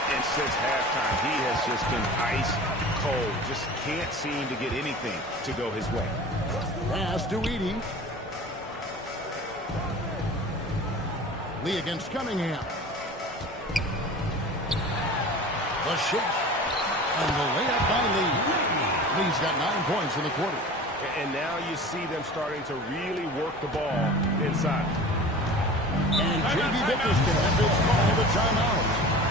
And since halftime, he has just been ice cold. Just can't seem to get anything to go his way. Pass to Edey. Lee against Cunningham. The shift. And the layup by Lee. Lee's got 9 points in the quarter. And now you see them starting to really work the ball inside. And J.B. Bickerstaff has called a timeout.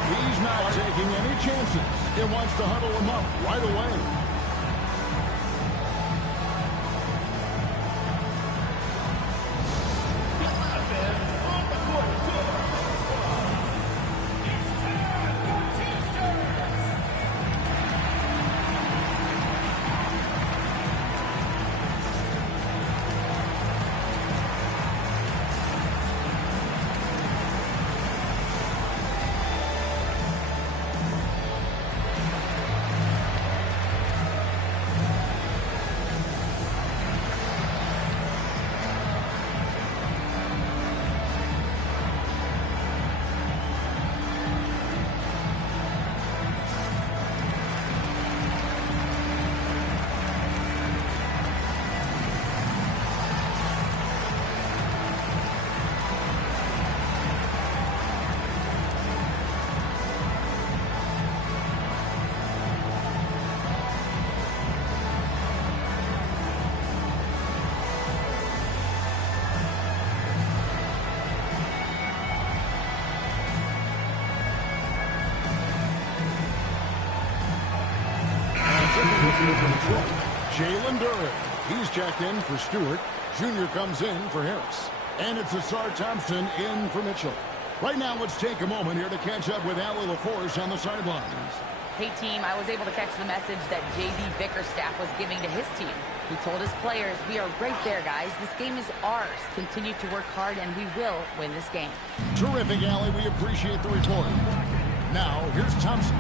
He's not taking any chances. He wants to huddle him up right away. Jalen Duren. He's checked in for Stewart. Junior comes in for Harris. And it's Asar Thompson in for Mitchell. Right now, let's take a moment here to catch up with Allie LaForce on the sidelines. Hey, team, I was able to catch the message that J.D. Bickerstaff was giving to his team. He told his players, we are right there, guys. This game is ours. Continue to work hard, and we will win this game. Terrific, Allie. We appreciate the report. Now, here's Thompson.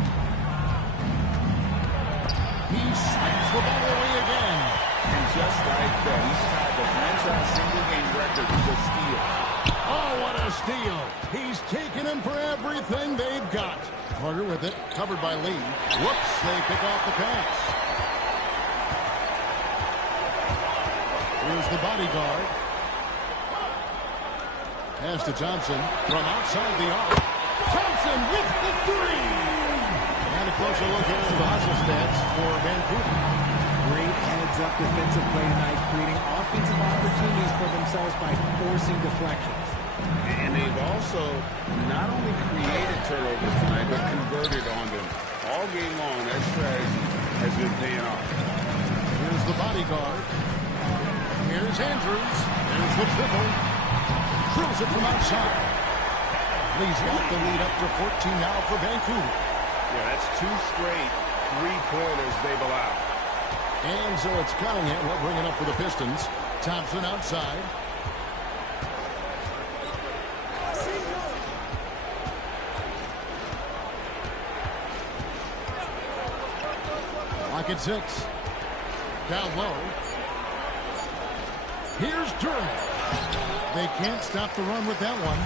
He swings the ball away again. And just like that, he's tied the franchise single-game record with a steal. Oh, what a steal. He's taken him for everything they've got. Carter with it, covered by Lee. Whoops, they pick off the pass. Here's the bodyguard. Pass to Thompson from outside the arc. Thompson with the three. And a closer look at the hustle stats for Vancouver. Great heads-up defensive play tonight, creating offensive opportunities for themselves by forcing deflections. And they've also not only created turnovers tonight, but converted on them. All game long, that strategy has been paying off. Here's the bodyguard. Here's Andrews. There's the triple. Drills it from outside. Lee's got the lead up to 14 now for Vancouver. Yeah, that's 2 straight three-pointers they've allowed. And so it's Cunningham will bring it up for the Pistons. Thompson outside. Lock at 6. Down low. Here's Durant. They can't stop the run with that one.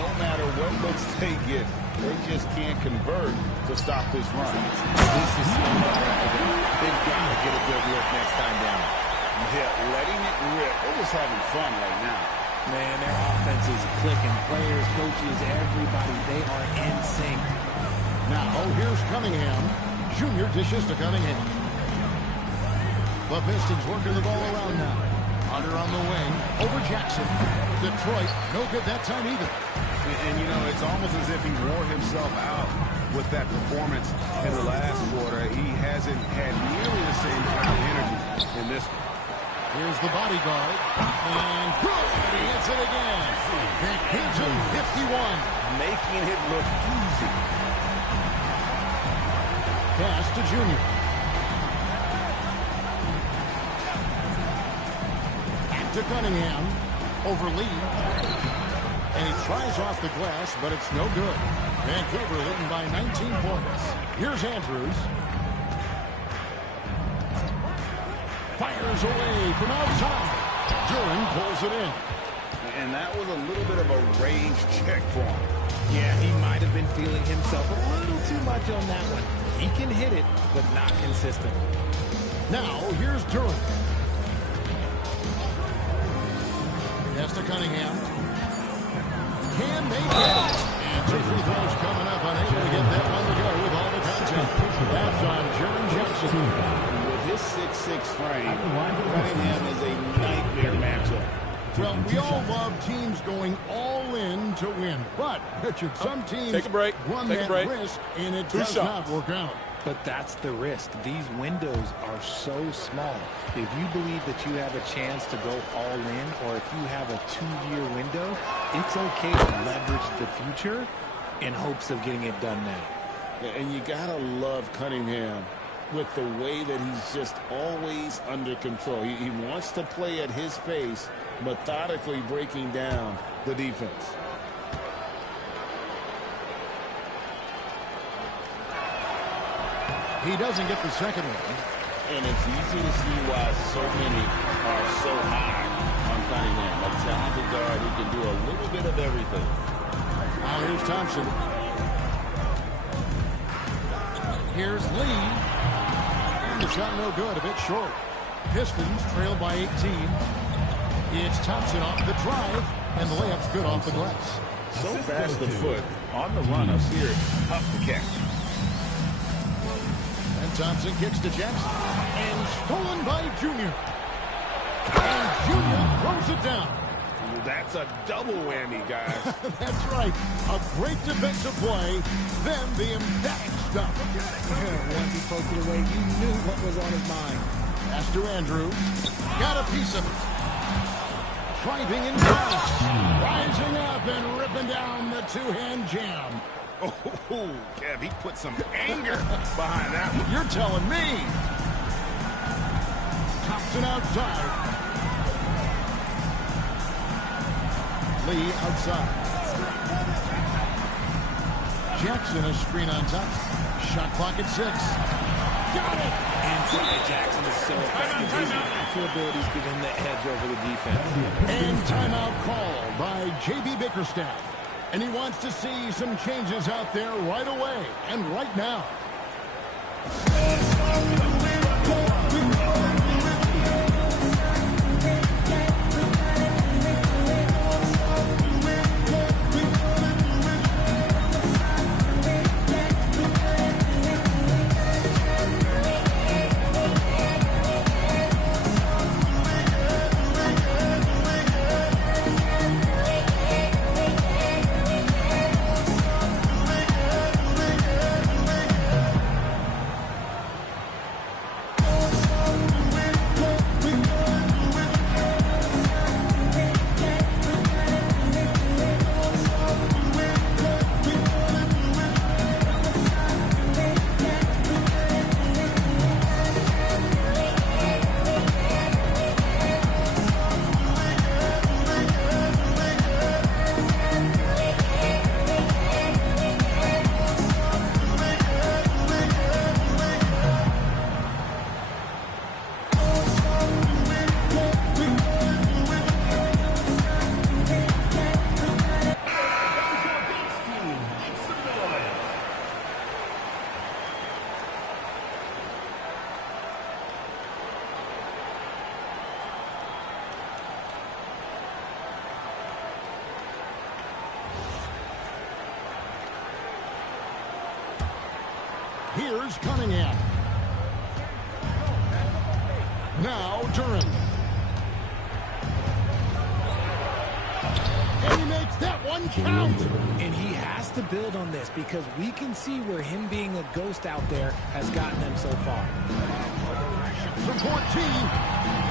No matter what looks they get, they just can't convert to stop this run. This is so hard for them. They've got to get a good look next time down. Yeah, letting it rip. They're just having fun right now. Man, their offense is clicking. Players, coaches, everybody, they are in sync. Now, here's Cunningham. Junior dishes to Cunningham. The Pistons working the ball around now. Hunter on the wing. Over Jackson. Detroit, no good that time either. And you know, it's almost as if he wore himself out with that performance in the last quarter. He hasn't had nearly the same kind of energy in this one. Here's the bodyguard. And good. He hits it again. That gives him 51. Making it look easy. Pass to Junior. Back to Cunningham. Over Lee. And he tries off the glass, but it's no good. Vancouver leading by 19 points. Here's Andrews. Fires away from outside. Duran pulls it in. And that was a little bit of a range check for him. Yeah, he might have been feeling himself a little too much on that one. He can hit it, but not consistent. Now, here's Duran. Pass to Cunningham. Can they get it? And 2 free throws coming up. Unable to get that one to go with all the content. That's on Jaren Jackson. With his 6'6" frame, Cunningham is a nightmare matchup. Well, we all love teams going all in to win. But, Richard, some teams run that risk, and it does not work out. But that's the risk. These windows are so small. If you believe that you have a chance to go all in, or if you have a 2-year window, it's okay to leverage the future in hopes of getting it done now. And you gotta love Cunningham with the way that he's just always under control. He wants to play at his pace, methodically breaking down the defense. He doesn't get the second one. And it's easy to see why so many are so high on Cunningham. A talented guard who can do a little bit of everything. Now here's Thompson. Here's Lee. And the shot no good, a bit short. Pistons trail by 18. It's Thompson off the drive, and the layup's good off the glass. So fast the foot on the run up here. Tough to catch. Thompson kicks to Jackson. And stolen by Junior. And Junior throws it down. That's a double whammy, guys. That's right. A great defensive play, then the emphatic stuff. Once he poked it away, you knew what was on his mind. Pass to Andrews. Got a piece of it. Driving inside. Rising up and ripping down the two-hand jam. Oh, Kev, he put some anger behind that one. You're telling me. Thompson outside. Lee outside. Jackson a screen on top. Shot clock at 6. Got it! Inside Jackson is so effective. His natural abilities give him the edge over the defense. And timeout called by J.B. Bickerstaff. And he wants to see some changes out there right away and right now. Here's Cunningham. Now Duren. And he makes that one count. And he has to build on this because we can see where him being a ghost out there has gotten them so far. From 14,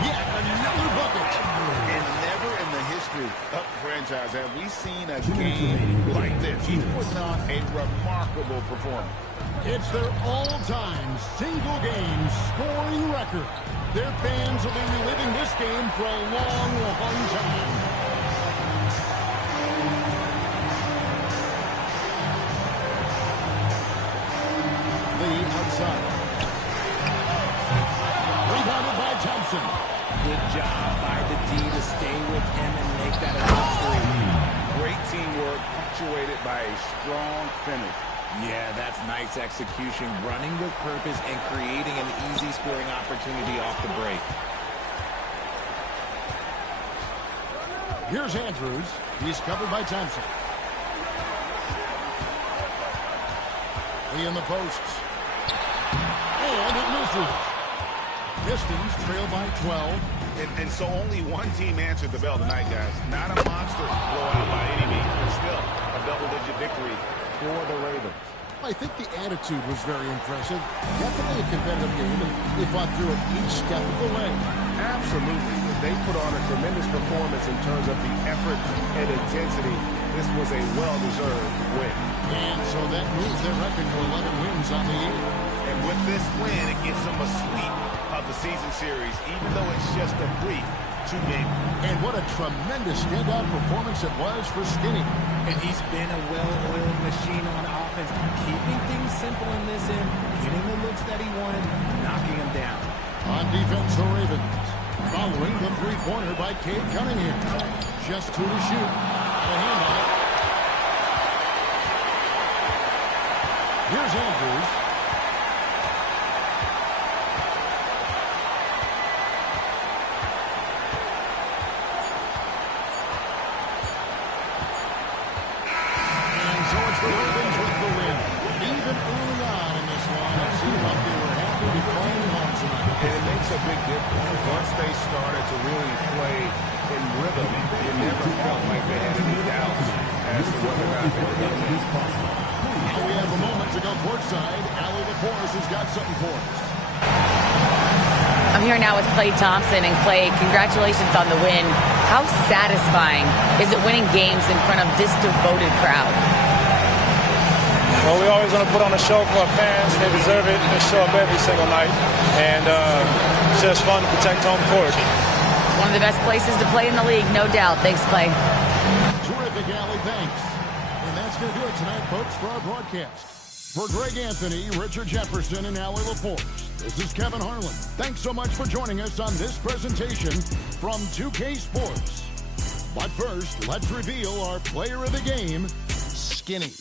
yet another bucket. And never in the history of the franchise have we seen a game like this. He's putting on a remarkable performance. It's their all-time single-game scoring record. Their fans will be reliving this game for a long, long time. Lee outside. Rebounded by Thompson. Good job by the D to stay with him and make that a tough three. Great teamwork punctuated by a strong finish. Yeah, that's nice execution, running with purpose and creating an easy scoring opportunity off the break. Here's Andrews. He's covered by Thompson. Lee in the posts. And it misses. Pistons trail by 12. And so only one team answered the bell tonight, guys. Not a monster blowout by any means, but still a double-digit victory for the Ravens. I think the attitude was very impressive. Definitely a competitive game, and they fought through it each step of the way. Absolutely. They put on a tremendous performance in terms of the effort and intensity. This was a well-deserved win. And so that moves their record to 11 wins on the year. And with this win, it gives them a sweep of the season series, even though it's just a brief two-game. And what a tremendous standout performance it was for Skinny. And he's been a well-oiled machine on offense, keeping things simple in this end, getting the looks that he wanted, knocking them down. On defense, the Ravens, following the three-pointer by Cade Cunningham. Just 2 to shoot. A hand on it. Here's Andrews. The Ravens with the win. Even early on in this one, it seemed like they were happy to be playing home tonight. And it makes a big difference. Once they started to really play in rhythm, you never felt like they had any doubts as to whether or not they were going to lose. Now we have a moment to go courtside. Allie LaForce has got something for us. I'm here now with Klay Thompson. And Klay, congratulations on the win. How satisfying is it winning games in front of this devoted crowd? Well, we always want to put on a show for our fans. They deserve it. They show up every single night. And it's just fun to protect home court. One of the best places to play in the league, no doubt. Thanks, Clay. Terrific, Allie. Thanks. And that's going to do it tonight, folks, for our broadcast. For Greg Anthony, Richard Jefferson, and Allie LaForce, this is Kevin Harlan. Thanks so much for joining us on this presentation from 2K Sports. But first, let's reveal our player of the game, Skinny.